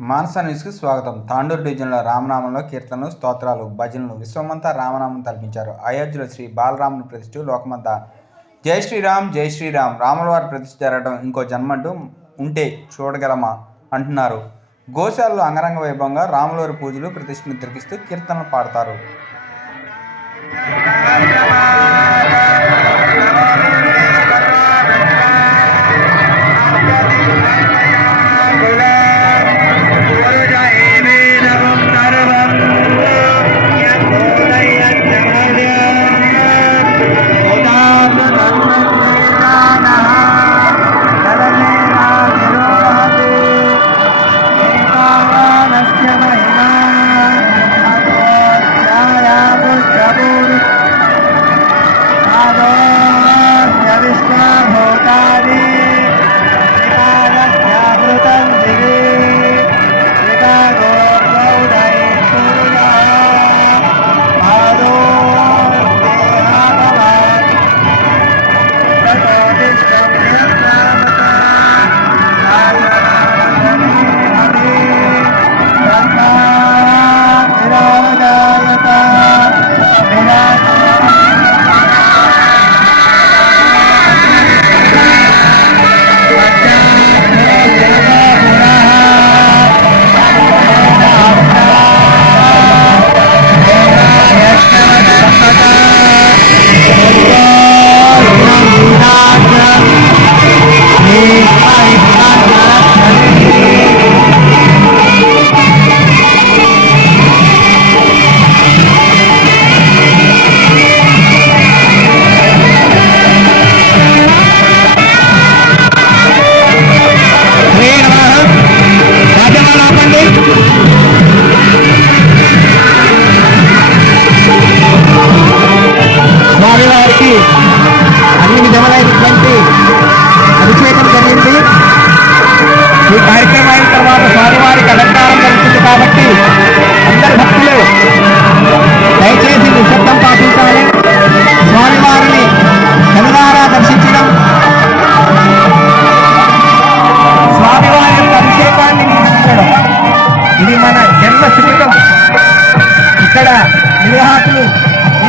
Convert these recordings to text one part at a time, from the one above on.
మానస న్యూస్కి స్వాగతం. తాండూరు డివిజన్లో రామనామంలో కీర్తనలు స్తోత్రాలు భజనలు విశ్వమంతా రామనామం తలపించారు. అయోధ్యలో శ్రీ బాలరాముని ప్రతిష్ఠ లోకమంతా. జై శ్రీరామ్ జై శ్రీరామ్. రాములవారి ప్రతిష్ఠ జరగడం ఇంకో జన్మంటూ ఉంటే చూడగలమా? అంటున్నారు. గోశాలలో అంగరంగ వైభవంగా రాములవారి పూజలు ప్రతిష్టను తిరిగిస్తూ కీర్తనలు పాడతారు.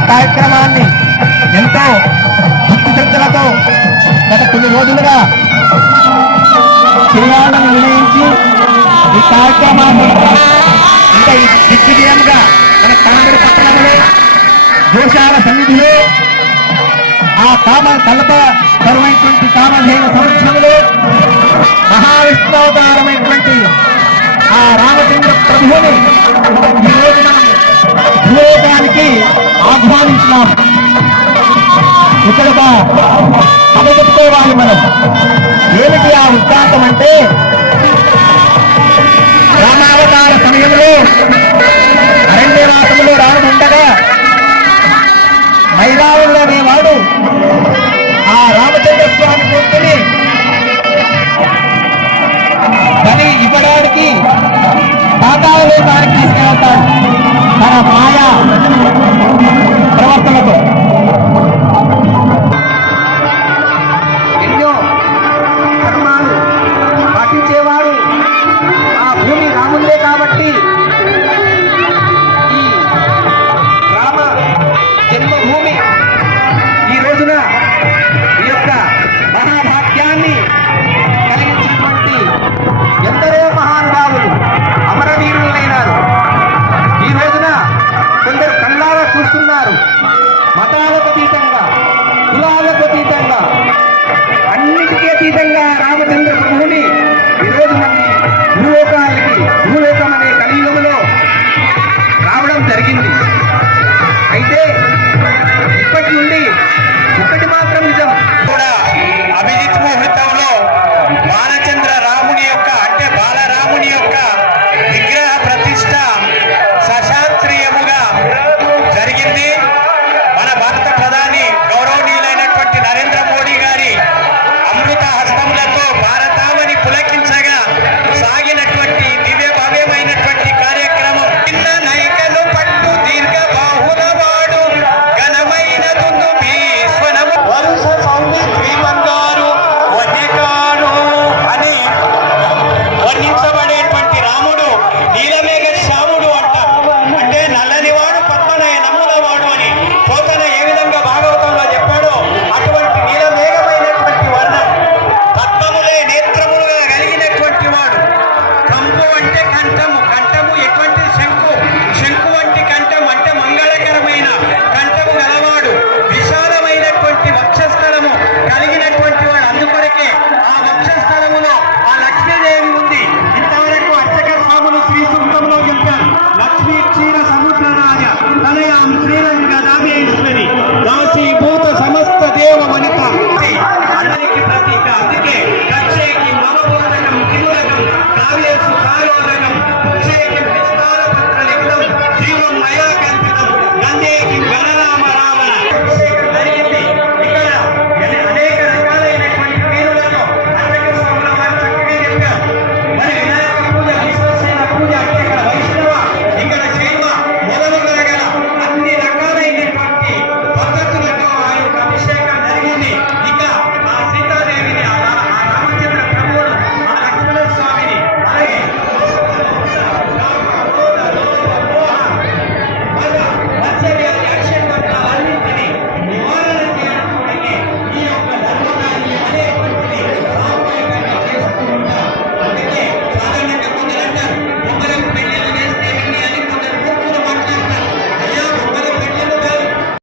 కార్యక్రమాన్ని ఎంతో భక్తిశ్రద్ధలతో గత కొన్ని రోజులుగా చేయాలని నిర్ణయించి ఈ కార్యక్రమాన్ని ఇంకా ఈ దిగ్విజయంగా మన తాండూరు పట్టణంలో గోశాల సన్నిధిలో ఆ కామ కలప పరమైనటువంటి కామధేయ సంస్థ Salamat. Kami dito ay mga